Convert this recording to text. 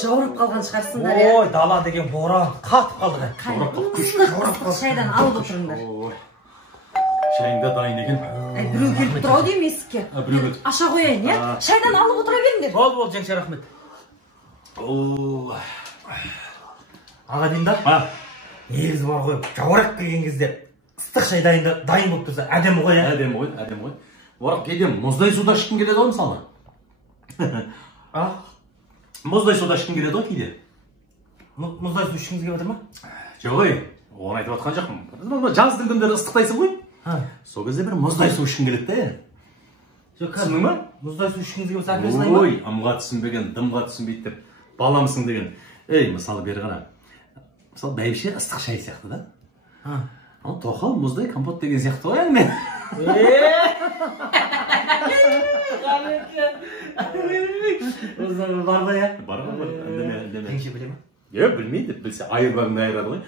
жаурап қалған шығарсыңдар, я? Ой, дала деген боран қатып қалды. Ыстық шайдан алып отырыңдар. Шайыңда дайын екен. Біреу келіп тұр ау деймін есікке. Аша қояйын, я? Шайдан алып отыра беріңдер. Бол, жеңше, рахмет. Аға дейін да? Негізі бар ғой, жауырақ келген кезде ыстық шай дайын болып тұрса, әдемі ғой, ә? Әдемі ғой. Орақ кейде мұздай суда ішкін келеді ғой, мысалы. Мұздай суда ішкін келеді ғой кейде. Мұздай су ішкіңіз келіп отыр ма? Жоқ, оны айтып отқан жоқпын. Жаздың күндері ыстықтайсың ғой. Сол кезде бір мұздай су ішкін келеді де. Түсіндің ма? Мұздай су ішкіңіз келіп отыр ма? Ой, амға түсінбеген, дымға түсінбейді деп баламысың деген. Мысалы бері ғана. Мысалы бәйбіше ыстық шай сияқты да. Тоқал, мұздай, компот деген сияқты ғой әңгіме. Бар ба, я? Бар. Жеңше біле ма? Білмейді, білсе айырбағын айырады ғой.